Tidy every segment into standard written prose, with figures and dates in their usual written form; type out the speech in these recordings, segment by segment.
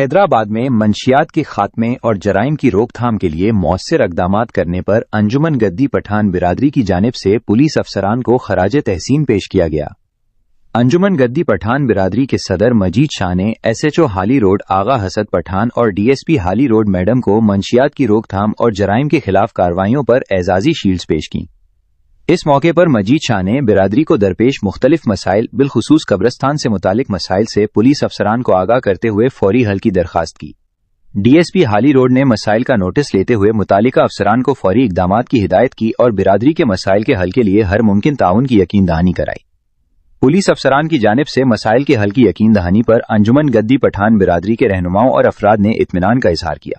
حیدرآباد میں منشیات کے خاتمے اور جرائم کی روک تھام کے لیے مؤثر اقدامات کرنے پر انجمن گدی پٹھان برادری کی جانب سے پولیس افسران کو خراج تحسین پیش کیا گیا۔ انجمن گدی پٹھان برادری کے صدر مجید شاہ نے ایس ایچ او حالی روڈ آغا حسد پٹھان اور ڈی ایس پی حالی روڈ میڈم کو منشیات کی روک تھام اور جرائم کے خلاف کارروائیوں پر اعزازی شیلڈز پیش کیں۔ اس موقع پر مجید شاہ نے برادری کو درپیش مختلف مسائل بالخصوص قبرستان سے متعلق مسائل سے پولیس افسران کو آگاہ کرتے ہوئے فوری حل کی درخواست کی۔ ڈی ایس پی حالی روڈ نے مسائل کا نوٹس لیتے ہوئے متعلقہ افسران کو فوری اقدامات کی ہدایت کی اور برادری کے مسائل کے حل کے لیے ہر ممکن تعاون کی یقین دہانی کرائی۔ پولیس افسران کی جانب سے مسائل کے حل کی یقین دہانی پر انجمن گدی پٹھان برادری کے رہنماؤں اور افراد نے اطمینان کا اظہار کیا۔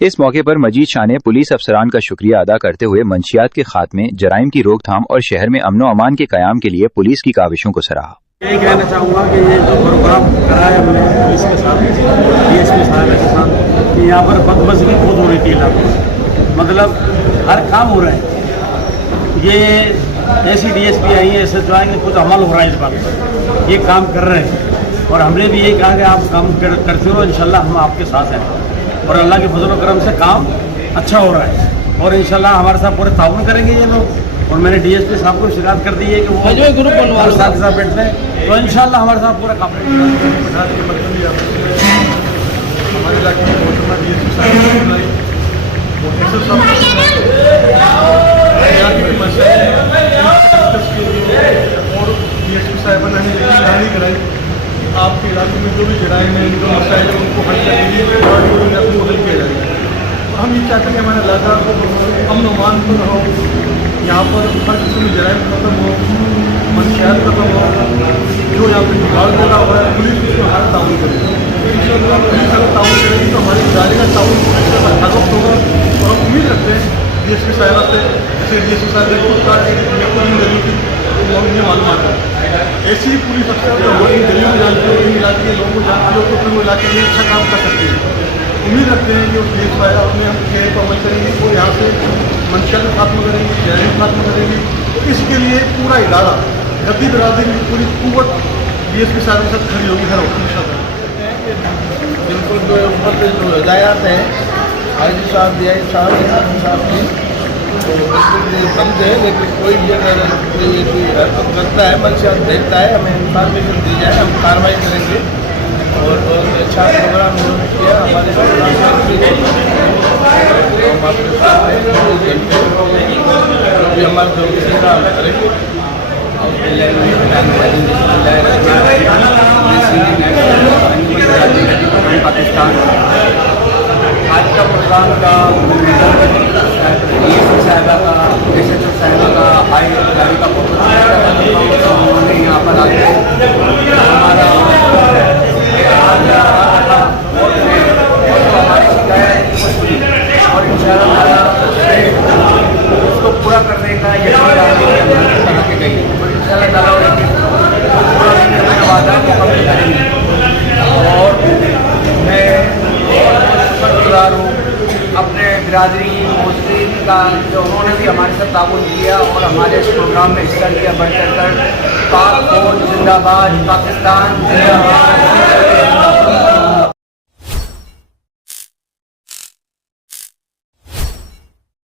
اس موقع پر مجید شاہ نے پولیس افسران کا شکریہ ادا کرتے ہوئے منشیات کے خاتمے، جرائم کی روک تھام اور شہر میں امن و امان کے قیام کے لیے پولیس کی کاوشوں کو سراہا۔ یہی کہنا چاہوں گا کہ یہ جو پروگرام کرایا ہم نے پولیس کے ساتھ ڈی ایس پی صاحب کے ساتھ کہ یہاں پر بدمزگی بہت ہو رہی تھی علاقے میں، مطلب ہر کام ہو رہا ہے۔ یہ ایسی ڈی ایس پی آئی ہیں، ایسے جو آئیں گے کچھ عمل ہو رہا ہے اس بات پر، یہ کام کر رہے ہیں اور ہم نے بھی یہی کہا کہ آپ کام کرتے ہو، انشاءاللہ ہم آپ کے ساتھ ہیں اور اللہ کے فضل و کرم سے کام اچھا ہو رہا ہے اور انشاءاللہ ہمارے ساتھ پورے تعاون کریں گے یہ لوگ۔ اور میں نے ڈی ایس پی صاحب کو شکایت کر دی ہے کہ وہ ہمارے ساتھ کے ساتھ بیٹھتے ہیں تو انشاءاللہ ہمارے ساتھ پورا کام کریں گے۔ ہمارے علاقے میں محترمہ ڈی ایس پی صاحب اور ڈی ایس پی صاحبہ نے نگرانی کرائی آپ کے علاقے میں جو بھی جرائم ہیں، جو مسائل ہیں ان کو حل کرنے کے لیے اپنے حل کیا جائے گا۔ ہم یہ چاہتے ہیں کہ ہمارا علاقہ امن و امان پر ہو، یہاں پر ہر قسم کے جرائم ختم ہو، منشیات ختم ہو، جو یہاں پہ بگاڑ پیدا ہو رہا ہے پولیس اس میں ہر تعاون کرے گی۔ انشاءاللہ پولیس اگر تعاون کرے گی تو ہمارے ادارے کا تعاون ہر وقت ہوگا اور ہم امید رکھتے ہیں ڈی ایس پی صاحبہ سے، جیسے ڈی ایس پی صاحب نے خود کہا کہ میرے کو ان دلیوں کی مجھے معلومات ہے، ایسی پولیس افسر جو ان دلیوں کو جانتے ہو، ان علاقے کے لوگوں کو جانتے ہو تو پھر وہ علاقے میں اچھا کام کر سکتے ہیں۔ امید رکھتے ہیں کہ وہ ڈی ایس پی اپنے ہم کہنے کو عمل کریں گے اور یہاں سے منشیات کا خاتمہ کریں گے، جرائم کا خاتمہ کریں گے۔ اس کے لیے پورا ادارہ گدی برادری کی پوری قوت ڈی ایس پی صاحب کے ساتھ کھڑی ہوگی ہر وقت انشاءاللہ۔ بالکل جو اوپر سے جو ہدایات ہیں آئی جی صاحب ڈی آئی صاحب کی تو بالکل یہ بند ہے، لیکن کوئی بھی اگر کوئی حرکت کرتا ہے، منشیات دیکھتا ہے، ہمیں انفارمیشن دی جائے، ہم کارروائی کریں گے۔ اور بہت اچھا پروگرام انہوں نے کیا ہمارے بھی ہمارے جو کسی کا کریں گے۔ پاکستان آج کا پروگرام کا ڈی ایس پی صاحبہ کا، ایس ایچ او صاحبہ کا، ہائی ادارے کا بہت انہوں نے یہاں پر آ کے ہمارا ہماری شکایت کو سنی اور انشاءاللہ اس کو پورا کرنے کا یقین کہا کہ گئی اور انشاءاللہ تعالیٰ پورا کرنے کا وعدہ مکمل کریں گے۔ اور میں شکر گزار ہوں اپنے برادری مسلم کا جو انہوں نے بھی ہمارے ساتھ تعاون کیا اور ہمارے اس پروگرام میں حصہ لیا بڑھ چڑھ کر۔ پاک فوج زندہ باد، پاکستان زندہ باد۔